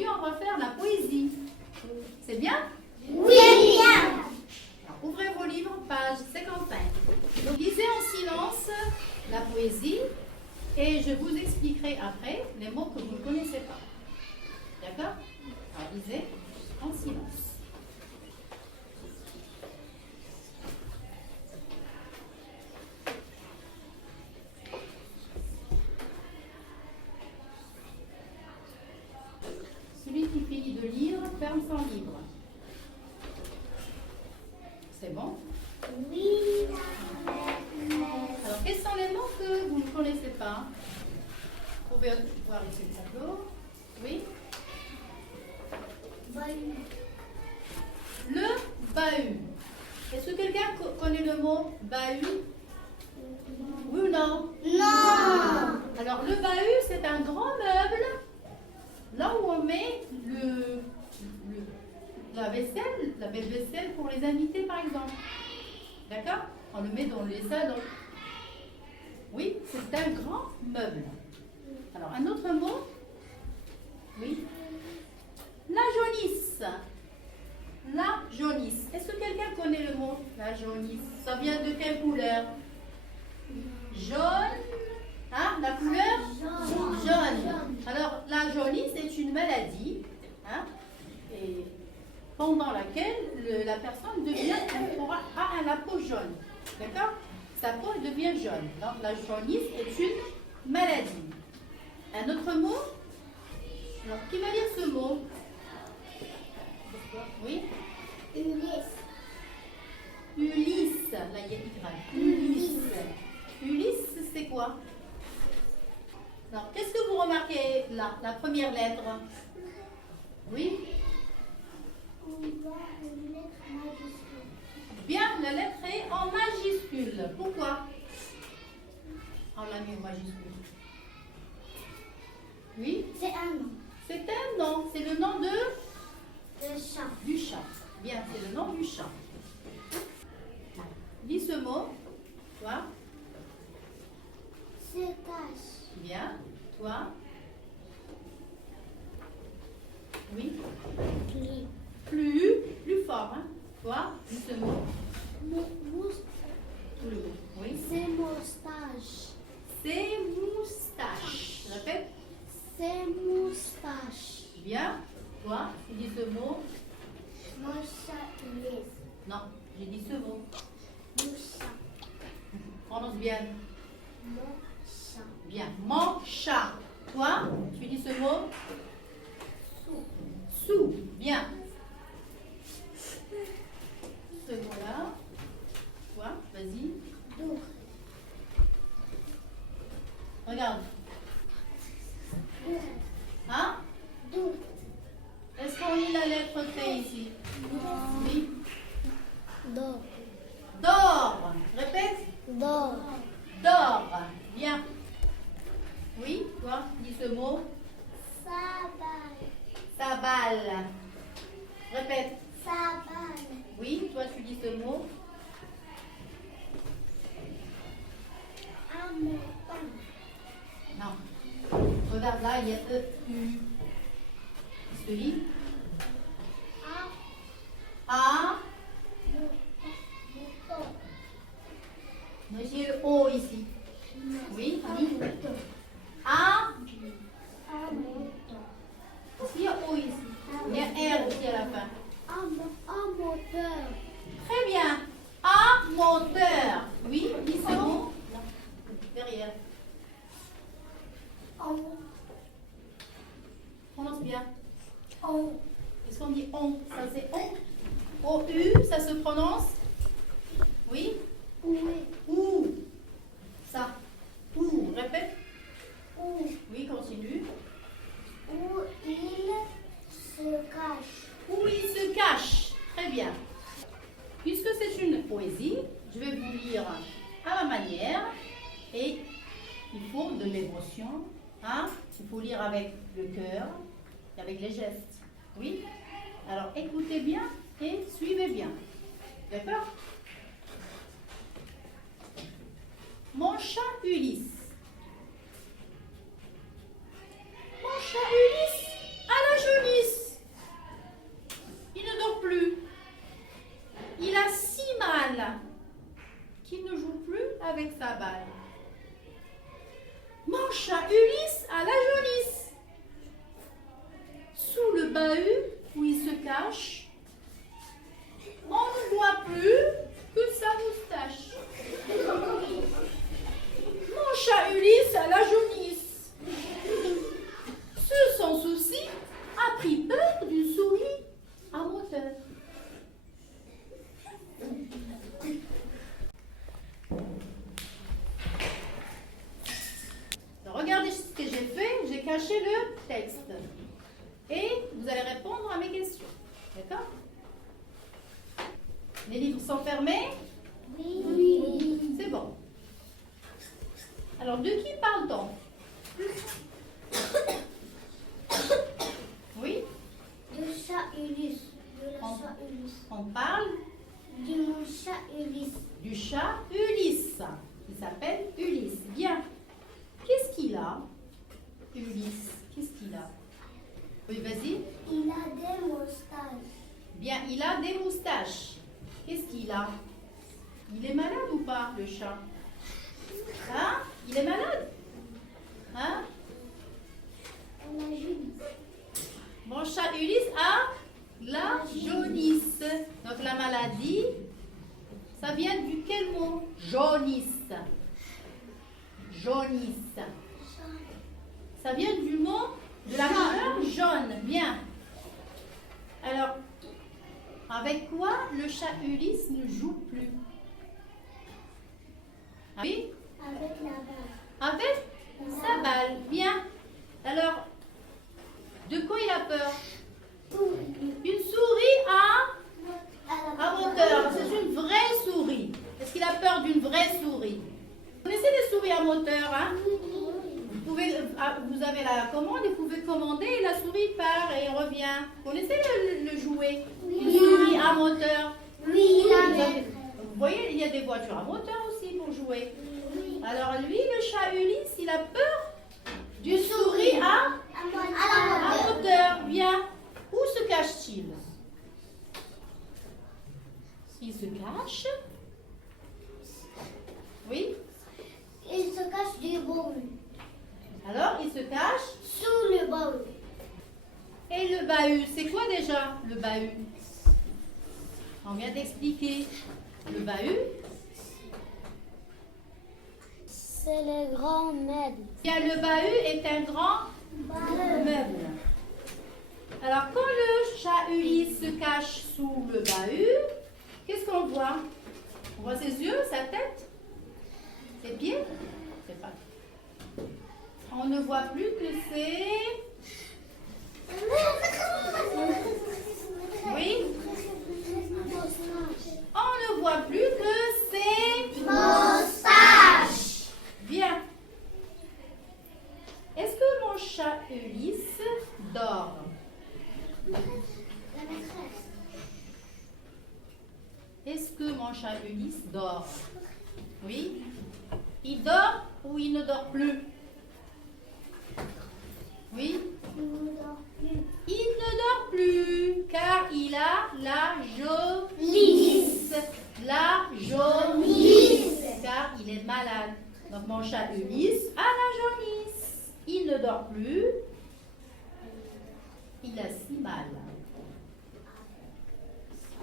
aujourd'hui, on va faire la poésie. C'est bien? Oui, bien. Alors, ouvrez vos livres, page 55. Donc, lisez en silence la poésie et je vous expliquerai après les mots que vous ne connaissez pas. D'accord? Alors, lisez en silence. Celui qui finit de lire ferme son livre. C'est bon? Oui. Alors, quels sont les mots que vous ne connaissez pas? Vous pouvez voir ici le tableau. Oui? Le bahut. Est-ce que quelqu'un connaît le mot bahut? Oui ou non? Non. Alors, le bahut, c'est un grand meuble là où on met la vaisselle, la belle vaisselle pour les invités, par exemple. D'accord? On le met dans les salons. Oui, c'est un grand meuble. Alors, un autre mot? Oui. La jaunisse. La jaunisse. Est-ce que quelqu'un connaît le mot la jaunisse? Ça vient de quelle couleur? Jaune. Hein? La couleur? Jaune. Alors, la jaunisse est une maladie, hein, et pendant laquelle la personne a la peau jaune. D'accord? Sa peau devient jaune. Donc, la jaunisse est une maladie. Un autre mot? Alors, qui va lire ce mot? Oui? Ulysse. Ulysse. Là, il y a Y. Ulysse. Ulysse, c'est quoi? Alors, qu'est-ce que vous remarquez là, la première lettre? Oui? Bien, la lettre est en majuscule. Pourquoi on l'a mis en majuscule? Oui? C'est un nom. C'est un nom. C'est le nom Le chat. du chat. Bien, c'est le nom du chat. Lis ce mot. Toi? Se cache. Bien. Toi? Oui? Plus fort. Hein? Toi? Lis ce mot. Tout le mot. Oui? C'est moustache. C'est moustache. Répète. C'est moustache. Bien. Toi, tu dis ce mot. Mon chat Ulysse. Non, j'ai dit ce mot. Mon chat. Prononce bien. Mon chat. Bien. Mon chat. Toi, tu dis ce mot. Sous. Bien. Ce mot-là. Toi, vas-y. Doux. Regarde. Hein? Doux. Est-ce qu'on lit la lettre T ici? Oui. D'or. D'or. Répète. D'or. D'or. Bien. Oui, toi, dis ce mot. Sabal. Sabal. Répète. Sabal. Oui, toi, tu dis ce mot. Amotan. Non. Regarde là, il y a E-U. Celui. A. Mouton. Mais j'ai le O ici. Oui, dis. A. Amotan. Est-ce qu'il y a O ici? Il y a R ici à la fin. Un moteur. Très bien. A. Moteur. Oui, dis ce mot. Là, derrière. Prononce bien. Est-ce qu'on dit on? Ça c'est on. O-U, ça se prononce? Oui? Ou. Ça. Ou. Répète. Oui, continue. Où il se cache. Où il se cache. Très bien. Puisque c'est une poésie, je vais vous lire à ma manière et il faut de l'émotion. Hein? Il faut lire avec le cœur et avec les gestes. Oui? Alors écoutez bien et suivez bien. D'accord? Mon chat Ulysse. Mon chat Ulysse a la jaunisse. qui ne joue plus avec sa balle. Mon chat Ulysse a la jaunisse. Sous le bahut où il se cache, on ne voit plus que sa moustache. Mon chat Ulysse a la jaunisse. Ce sans souci a pris peur d'une souris à moteur. Alors, regardez ce que j'ai fait, j'ai caché le texte. Et vous allez répondre à mes questions. D'accord? Les livres sont fermés? Oui. C'est bon. Alors, de qui parle-t-on? Oui? De chat Ulysse. De la En- chat Ulysse. On parle De mon chat Ulysse. du chat Ulysse, qui s'appelle Ulysse. Bien. Qu'est-ce qu'il a, Ulysse? Qu'est-ce qu'il a? Oui, vas-y. Il a des moustaches. Bien, il a des moustaches. Qu'est-ce qu'il a? Il est malade ou pas, le chat? Hein? Il est malade? Hein? On a jaune. Mon chat Ulysse a la jaunisse. Donc la maladie, ça vient du quel mot? Jaunisse. Jaunisse. Ça vient du mot de la couleur jaune. Bien. Alors, avec quoi le chat Ulysse ne joue plus? Ah oui? Avec la balle. Avec sa balle. Bien. Alors, de quoi il a peur? Une souris à moteur. C'est une vraie souris. Est-ce qu'il a peur d'une vraie souris? Vous connaissez les souris à moteur, hein? Vous avez la commande et vous pouvez commander et la souris part et revient. Vous connaissez le jouet? Une souris à moteur. Oui, Vous la avez- vous voyez, il y a des voitures à moteur aussi pour jouer. Alors lui, le chat Ulysse, il a peur d'une souris à moteur. Bien. Où se cache-t-il? Il se cache. Oui. Il se cache du bahut. Alors, il se cache. Sous le bahut. Et le bahut, c'est quoi déjà le bahut? On vient d'expliquer. Le bahut, C'est le grand meuble. bien, le bahut est un grand meuble. Alors, quand le chat Ulysse se cache sous le bahut, qu'est-ce qu'on voit? On voit ses yeux, sa tête, ses pieds. C'est pas. On ne voit plus que ses. Oui. On ne voit plus que ses. Moustache. Bien. Est-ce que mon chat Ulysse dort? La maîtresse. Est-ce que mon chat Ulysse dort? Oui. Il dort ou il ne dort plus? Oui. Il ne dort plus. Il ne dort plus car il a la Lisse. La jaunisse car il est malade. Donc mon chat Ulysse a la jaunisse. Il ne dort plus. Il a si mal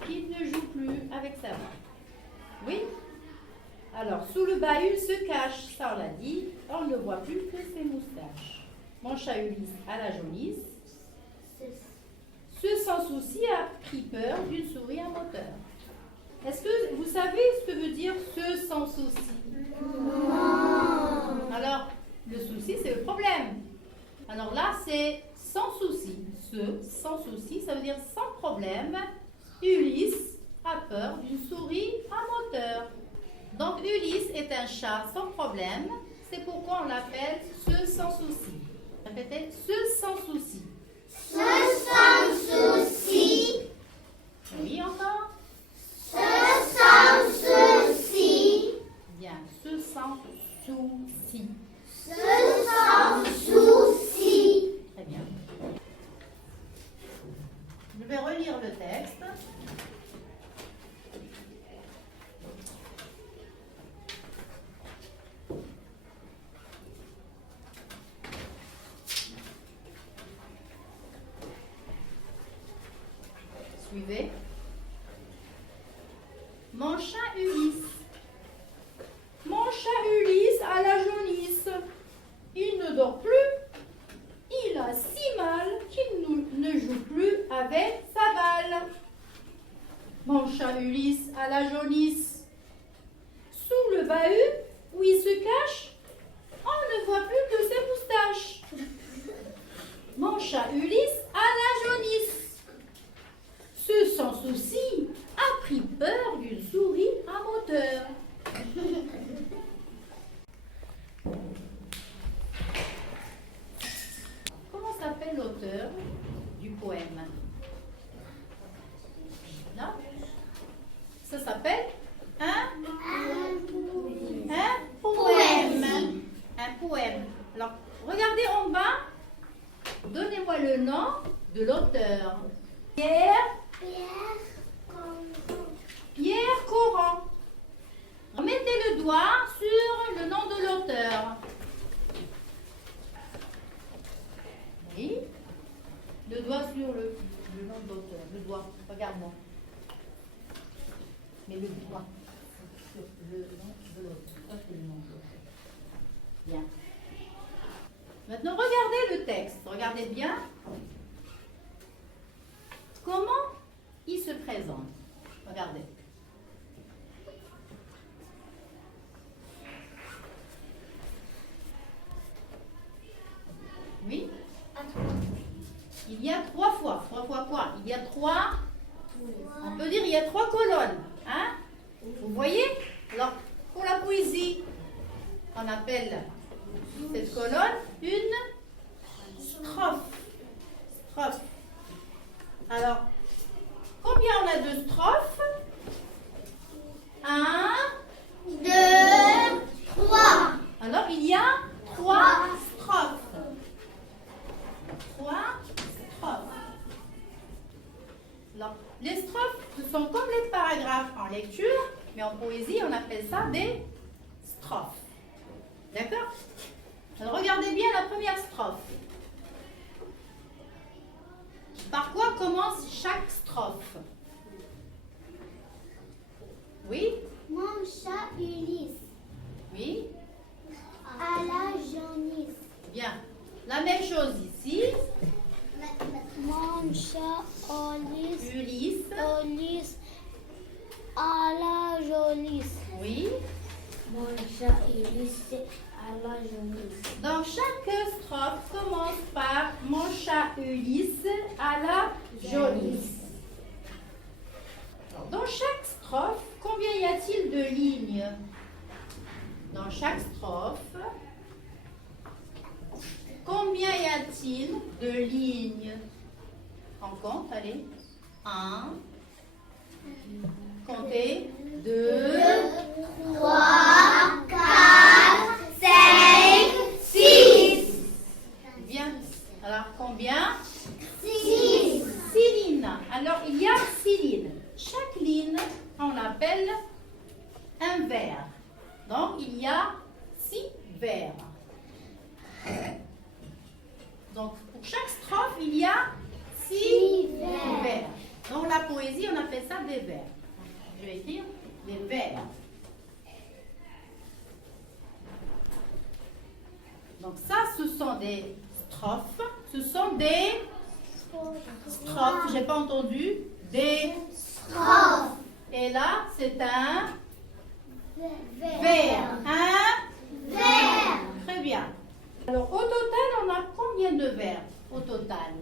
qu'il ne joue plus avec sa main. Oui? Alors, sous le bahut se cache, ça on l'a dit, on ne voit plus que ses moustaches. Mon chat Ulysse a la jaunisse. Ce sans souci a pris peur d'une souris à moteur. Est-ce que vous savez ce que veut dire ce sans souci? Alors, le souci, c'est le problème. Alors là, c'est sans souci. Ce sans souci, ça veut dire sans problème. Ulysse a peur d'une souris à moteur. Donc Ulysse est un chat sans problème. C'est pourquoi on l'appelle ce sans souci. Répétez, ce sans souci. Ce sans souci. Oui, encore. Ce sans souci. Bien, ce sans souci. Ce sans souci. Très bien. Je vais relire le texte. suivez. Mon chat Ulysse. Mon chat Ulysse a la jaunisse. Il ne dort plus. Il a si mal qu'il ne joue plus avec sa balle. Mon chat Ulysse a la jaunisse. Sous le bahut où il se cache, on ne voit plus que ses moustaches. Mon chat Ulysse a la jaunisse. Ce sans souci a pris peur d'une souris à moteur. Comment s'appelle l'auteur du poème? Non? Ça s'appelle un poème. Un poème. Alors, regardez en bas. Donnez-moi le nom de l'auteur. Pierre Coran. Mettez le doigt sur le nom de l'auteur. Oui. Le doigt sur le nom de l'auteur. Le doigt. Regarde-moi. Mais le doigt sur le nom de l'auteur. Ça, c'est le nom de l'auteur. Bien. Maintenant, regardez le texte. Regardez bien. Comment il se présente. Regardez. Oui. Il y a 3 fois. 3 fois quoi? Il y a 3. On peut dire il y a 3 colonnes. Hein? Vous voyez? Alors, pour la poésie, on appelle cette colonne une strophe. Strophe. Alors, combien on a de strophes? 1, 2, 3. Alors, il y a 3 strophes. 3 strophes. Alors, les strophes, ce sont comme les paragraphes en lecture, mais en poésie, on appelle ça des strophes. D'accord? Alors, regardez bien la première strophe. Par quoi commence chaque strophe? Oui? Mon chat Ulysse Oui? a la jaunisse. Bien. La même chose ici. Mon chat Ulysse. Ulysse a la jaunisse. Oui. Mon chat Ulysse a la jaunisse. Donc, chaque strophe commence par mon chat Ulysse à la jaunisse. Alors, dans chaque strophe, combien y a-t-il de lignes? Dans chaque strophe, combien y a-t-il de lignes? On compte, allez. 1. Comptez. 2. 3, 4, 5, 6. Bien. Alors, combien? 6. 6 lignes. Alors, il y a 6 lignes. Chaque ligne, on l'appelle un vers. Donc, il y a 6 vers. Donc, pour chaque strophe, il y a 6 vers. Dans la poésie, on appelle ça des vers. Je vais écrire des vers. Donc, ça, ce sont des strophes. Ce sont des strophes. J'ai pas entendu. Des Strophe. Et là, c'est un Vers. vers. Un Vers. Très bien. Alors, au total, on a combien de vers au total?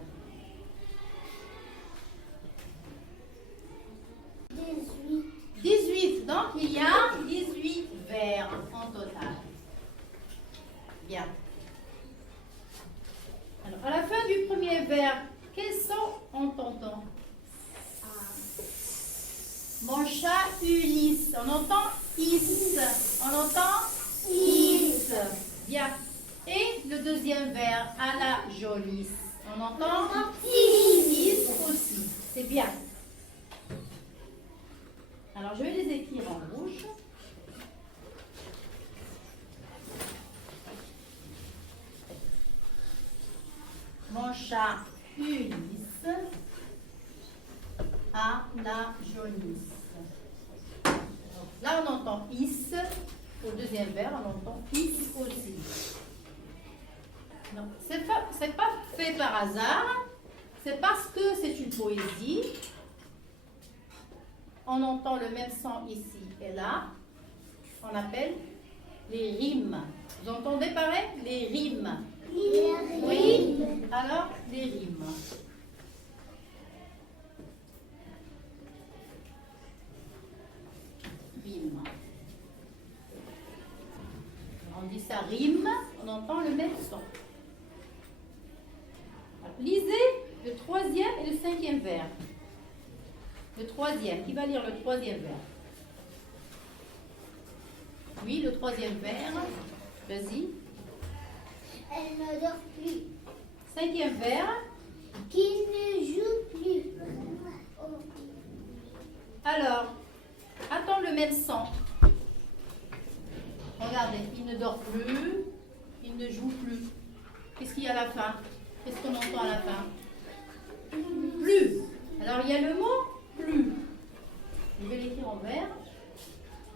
18. 18. Donc, il y a 18 vers en total. Bien. Alors, à la fin du premier vers, quels son on entend? Mon chat Ulysse. On entend is. On entend is. Bien. Et le deuxième vers, à la jaunisse. On entend is aussi. C'est bien. Alors, je vais les écrire en rouge. Mon chat Ulysse à la jaunisse. Là, on entend is. Au deuxième vers, on entend is aussi. C'est pas fait par hasard. C'est parce que c'est une poésie. On entend le même son ici et là. On appelle les rimes. Vous entendez pareil? Les rimes. Oui. Alors, les rimes. Rime. On dit ça rime, on entend le même son. Alors, lisez le troisième et le cinquième vers. Le troisième, qui va lire le troisième vers? Oui, le troisième vers. Vas-y. Elle ne dort plus. Cinquième vers. Qui ne joue plus. Alors, attends le même son. Regardez, il ne dort plus, il ne joue plus. Qu'est-ce qu'il y a à la fin? Qu'est-ce qu'on entend à la fin? Plus. Alors, il y a le mot plus. Je vais l'écrire en vert.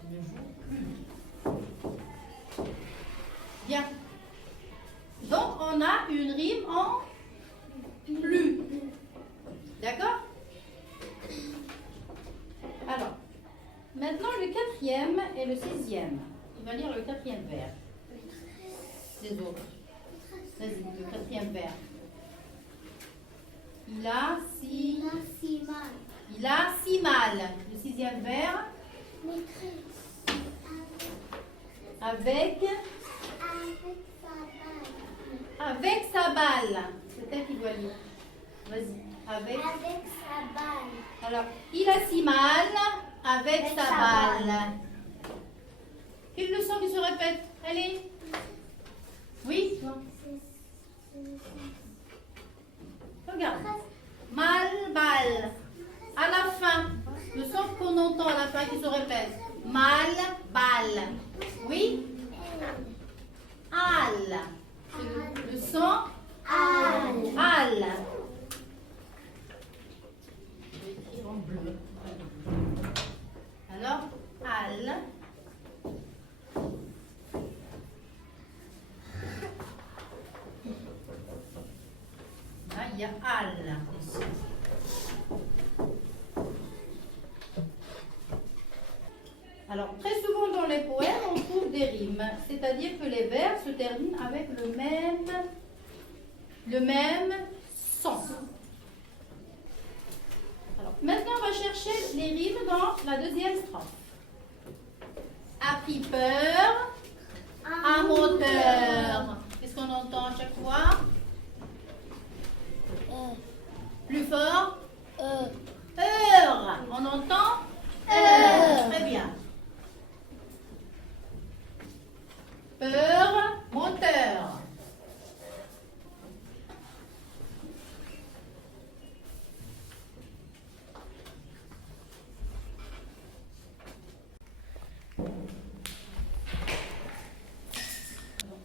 Il ne joue plus. Bien. Donc, on a une rime en plus. D'accord? Alors, maintenant le quatrième et le sixième. Il va lire le quatrième vers. Les autres. Vas-y, le quatrième vers. Il a si mal. Il a si mal. Le sixième vers. Maîtresse. Avec sa balle. C'est elle qui doit lire. Vas-y. Avec sa balle. Alors, il a si mal avec sa balle. Quelle leçon qui se répète? Allez. Oui? Regarde. Mal, balle. À la fin, le son qu'on entend à la fin qui se répète. Mal, balle. Oui? Al. Le son? Al. Al. Je vais écrire en bleu. Alors, al. Là, il y a al ici. Alors, très souvent dans les poèmes, on trouve des rimes, c'est-à-dire que les vers se terminent avec le même son. Alors, maintenant, on va chercher les rimes dans la deuxième strophe. A pris peur, à moteur. Qu'est-ce qu'on entend à chaque fois? Plus fort? Heure. On entend? Heure. Très bien. Peur, moteur.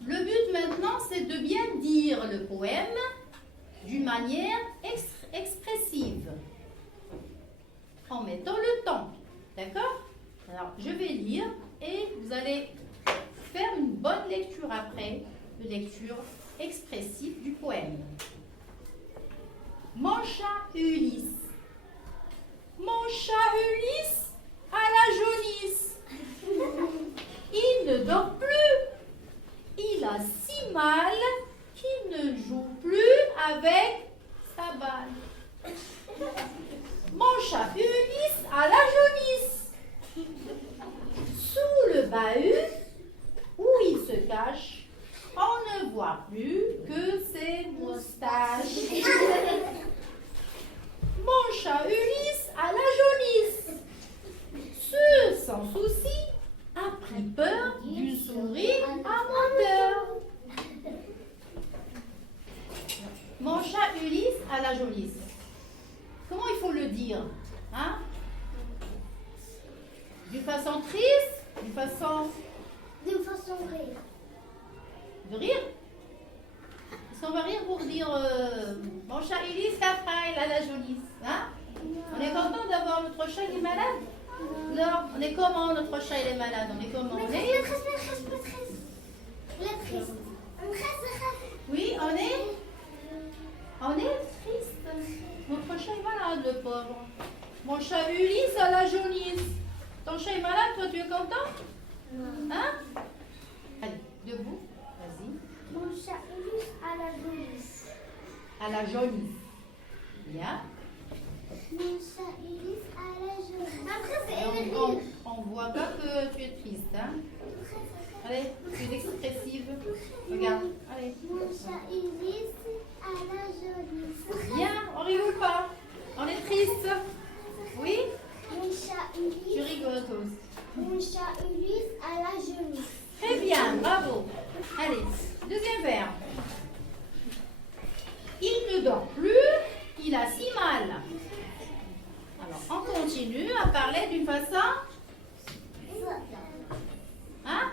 Le but maintenant, c'est de bien dire le poème d'une manière expressive, en mettant le temps. D'accord? Alors, je vais lire et vous allez faire une bonne lecture après, une lecture expressive du poème. Mon chat Ulysse. Mon chat Ulysse à la jaunisse. Il ne dort plus. Il a si mal qu'il ne joue plus avec sa balle. Mon chat Ulysse à la jaunisse. Sous le bahut où il se cache, on ne voit plus que ses moustaches. Mon chat Ulysse à la jaunisse. Ce sans souci a pris peur du sourire à moteur. Mon chat Ulysse à la jaunisse. Comment il faut le dire? Hein? D'une façon triste? D'une façon rire. de rire? Est-ce qu'on va rire pour dire mon chat Ulysse à la jaunisse? Hein? On est content d'avoir notre chat qui est malade? Non, on est comment? Notre chat il est malade, on est comment? On est... Oui, on est triste. Notre chat est malade, le pauvre. Mon chat Ulysse a la jaunisse. Ton chat est malade, toi tu es content? Hein? Allez, debout, vas-y. Mon chat Ulysse a la jaunisse. À la jaunisse. Bien. Mon chat Ulysse a la jaunisse. On voit pas que tu es triste, hein? Allez, tu es expressive. Regarde, allez. Mon chat Ulysse a la jaunisse. Bien, on rigole pas. On est triste. Oui? Mon chat Tu Ulysse. rigoles tous. Mon chat Ulysse a la jaunisse. Très bien, bravo. Allez, deuxième verbe. Il ne dort plus, il a si mal. Alors, on continue à parler d'une façon... Hein?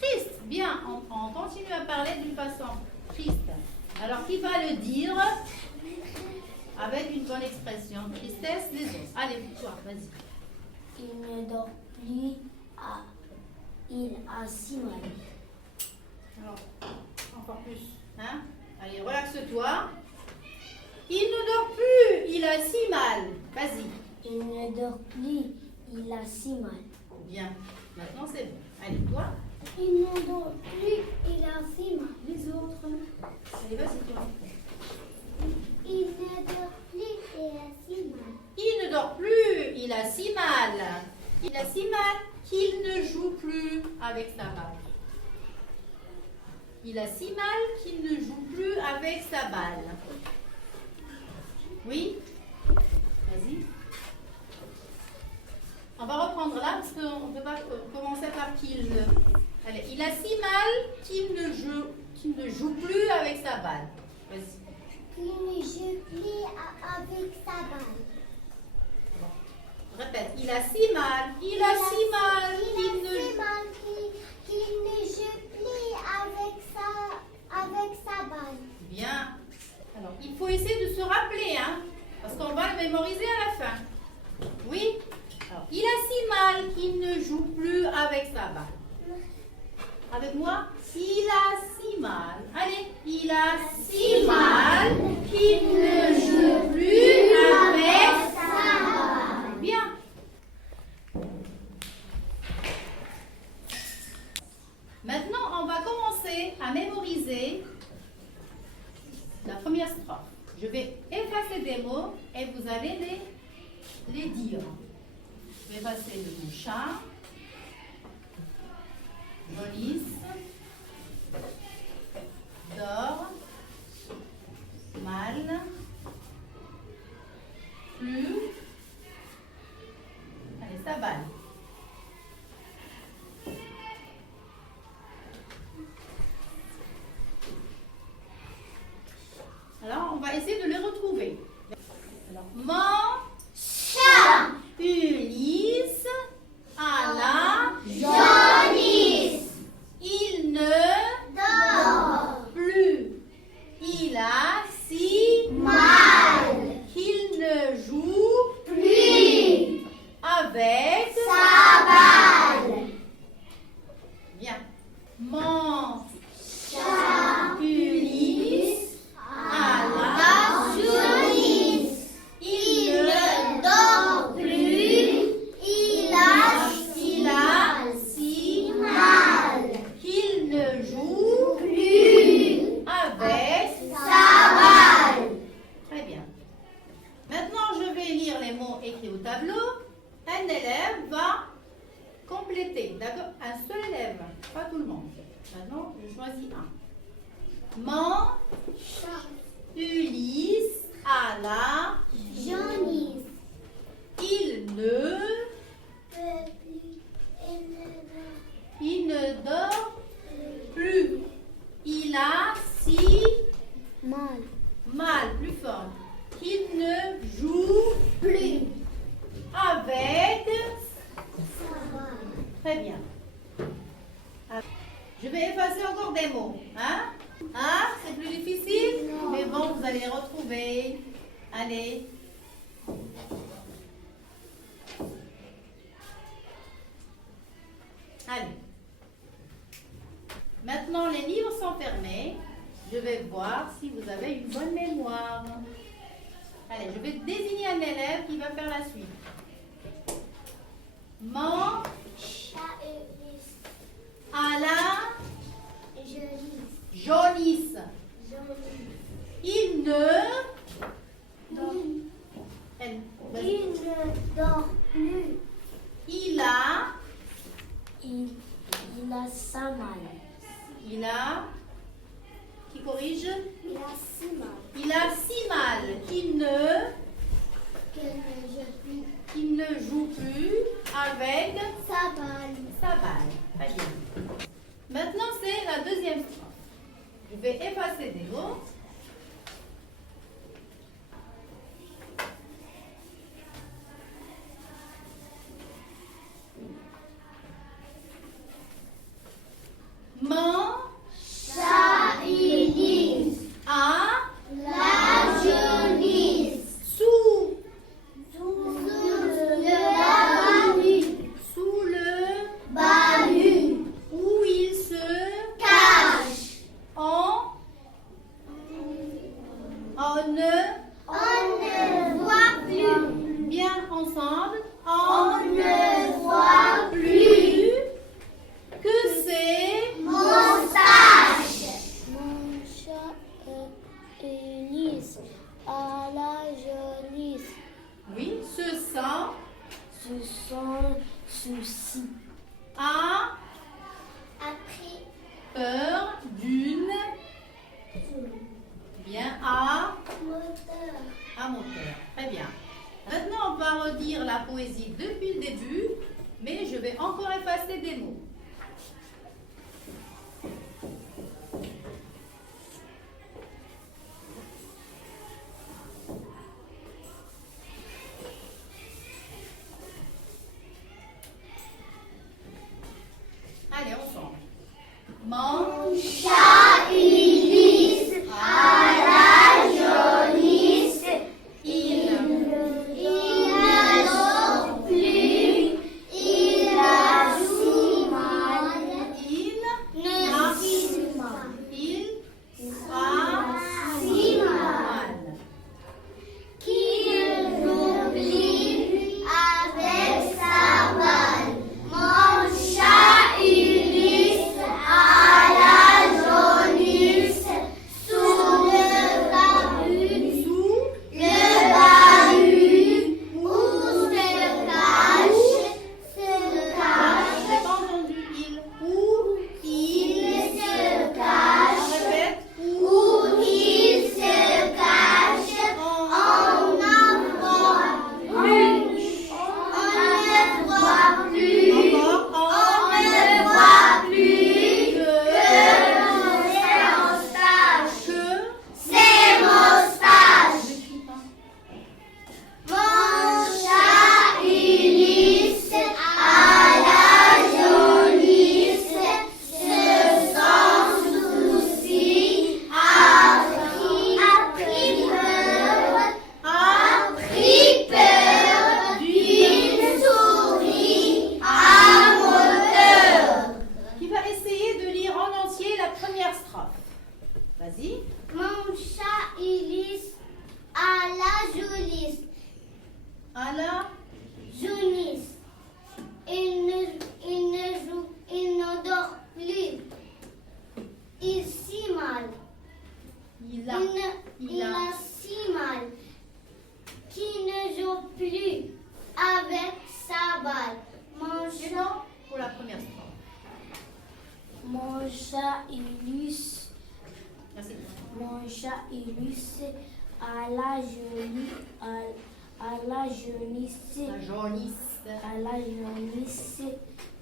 Triste. Bien, on continue à parler d'une façon triste. Alors, qui va le dire avec une bonne expression? Tristesse, les autres. Allez, toi, vas-y. Il ne dort plus, il a si mal. Alors, encore plus. Hein? Allez, relaxe-toi. Il ne dort plus, il a si mal. Vas-y. Il ne dort plus, il a si mal. Bien. Maintenant, c'est bon. Allez, toi. Il ne dort plus, il a si mal. Les autres. Allez, vas-y, toi. Il ne dort plus, il a si mal. Il ne dort plus, il a si mal. Il a si mal qu'il ne joue plus avec sa balle. Il a si mal qu'il ne joue plus avec sa balle. Oui? Vas-y. On va reprendre là parce qu'on ne peut pas commencer par qu'il. Allez, il a si mal qu'il ne joue plus avec sa balle. Vas-y. Il ne joue plus avec sa balle. Répète. Il a si mal. Il a si mal qu'il ne joue. Qu'il ne joue plus avec sa balle. Bien. Alors, il faut essayer de se rappeler, hein, parce qu'on va le mémoriser à la fin. Oui? Alors, il a si mal qu'il ne joue plus avec sa balle. Avec moi? Il a si mal. Allez, il a si mal qu'il ne joue plus avec sa balle. Bien. Maintenant, on va commencer à mémoriser la première strophe. Je vais effacer des mots et vous allez les dire. Je vais effacer le mot chat, jaunisse, dort, mal, plus, allez, sa balle. Alors, on va essayer de les retrouver. Alors, mon Chat Ulysse a la jaunisse. il ne Dort plus. Il a si mal. qu'il ne joue Plus avec sa balle. bien. Mon Chat Ulysse a la la jaunisse. il Il ne dort plus. Il a si mal. qu'il ne joue Plus avec. sa balle. Très bien. Maintenant, je vais lire les mots écrits au tableau. Un élève va compléter. D'accord? Un seul élève, pas tout le monde. Maintenant, je choisis un. Mon Ulysse a la Jaunisse. il ne dort plus. Il a si Mal. mal, plus fort. Il ne joue Plus avec. sa balle. Très bien. Je vais effacer encore des mots. Hein? Hein? C'est plus difficile? Non. Mais bon, vous allez les retrouver. Allez. Allez. Maintenant, les livres sont fermés. Je vais voir si vous avez une bonne mémoire. Allez, je vais désigner un élève qui va faire la suite. Man, à la, jaunisse. Il ne, elle, vas-y. Il ne dort plus. Il a, Il a sa mal. il a, qui corrige? Il a si mal. Il a si mal qu'il ne, Qu'elle ne joue plus. qu'il ne joue plus avec Sa balle. sa balle. Très bien. Maintenant, c'est la deuxième phrase. Je vais effacer des mots. Man, Ulysse. a, La jaunisse. sous, Sous le bahut. sous le, Bahut. où il se, Cache. en, ne, On ne voit plus. bien ensemble, On ne voit plus. que c'est, Moustache. Mon chat Ulysse à la jaunisse. oui, se sent, Ce sont soucis. a Après, peur d'une, bien, à moteur. moteur. Très bien. Maintenant, on va redire la poésie depuis le début, mais je vais encore effacer des mots. Allez, ensemble. Man, Chat Ulysse à la jaunisse. Il ne dort plus. Il a si mal. il, Ne si mal. il, a, Si mal. mal. Qu'il oublie avec sa balle. Mon chat Ulysse à la jaunisse. Sous le bahut. Sous, Le bahut. Où se cache. j'ai pas entendu il, où, Il se on cache. répète, Où il se cache. On n'en voit plus. On ne voit plus. encore, On ne voit plus que, ses moustaches. n'écris pas. Mon chat Ulysse à la jaunisse se sent souci, a pris peur d'une souris à moteur. Qui va essayer de lire en entier la première strophe. Vas-y. Mon chat Ulysse à la jaunisse. À la, Jaunisse. Il ne dort plus. Il si mal. il a, Il a si mal qu'il ne joue plus avec sa balle. C'est bon pour la première strophe. Mon chat Ulysse, Merci. mon chat Ulysse à la jaunisse, à la jaunisse, La jaunisse. à la jaunisse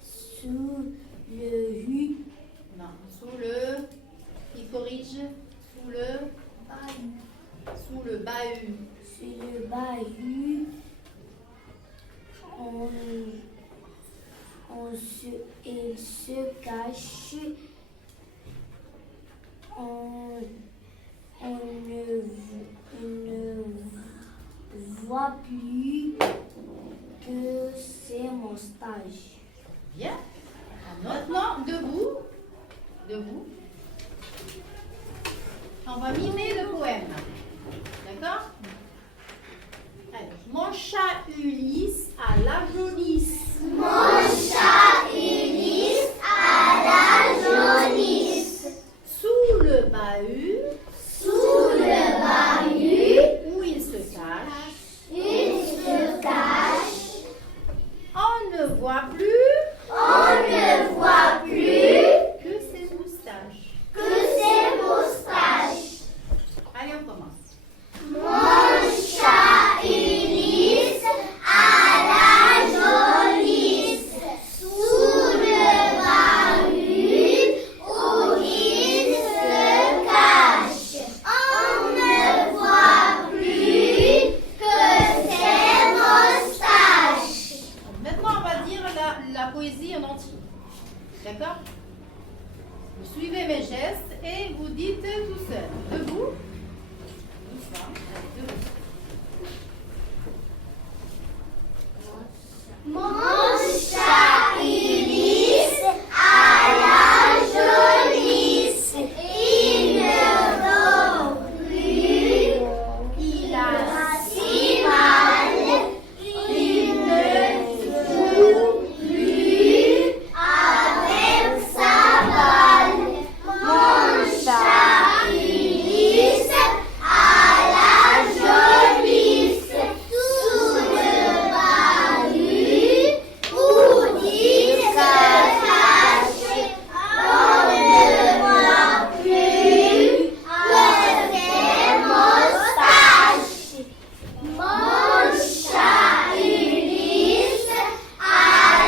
sous le hut. Non, sous le, il corrige, sous le, sous le bahut. Sur le bahut, il se cache. On ne voit plus que ses moustaches. Bien. debout. On va mimer le poème. D'accord? Alors, mon chat Ulysse a la jaunisse. Mon chat Ulysse a la jaunisse. Sous le bahut, Sous le bahut, où il se cache, il se cache. on ne voit plus On ne voit plus que ses moustaches. que ses moustaches. Allez, on commence. Mon chat Ulysse a la jaunisse. Sous le bahut où il se cache. On ne voit plus que ses moustaches. Maintenant, on va dire la poésie en entier. D'accord? Vous suivez mes gestes et vous dites tout seul. Debout. Doucement. Allez, debout. Mon chat Ulysse a la jaunisse. Il ne dort plus. Il a si mal. Il ne joue plus avec sa balle. Mon chat Ulysse a la jaunisse. Sous le bahut où il se cache. On ne voit plus que ses moustaches. Mon chat Ulysse a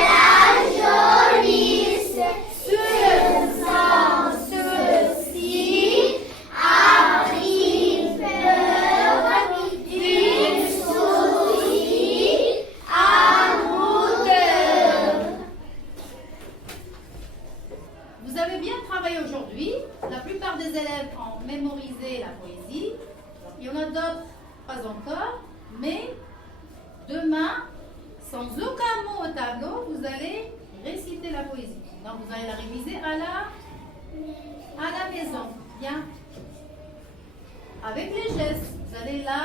la jaunisse. Sans ceci a pris peur. Il sourit à moudeur. Vous avez bien travaillé aujourd'hui. La plupart des élèves ont mémorisé la poésie. Il y en a d'autres, pas encore. Mais demain, sans aucun mot au tableau, vous allez réciter la poésie. Donc vous allez la réviser à la maison. Bien. Avec les gestes. Vous allez la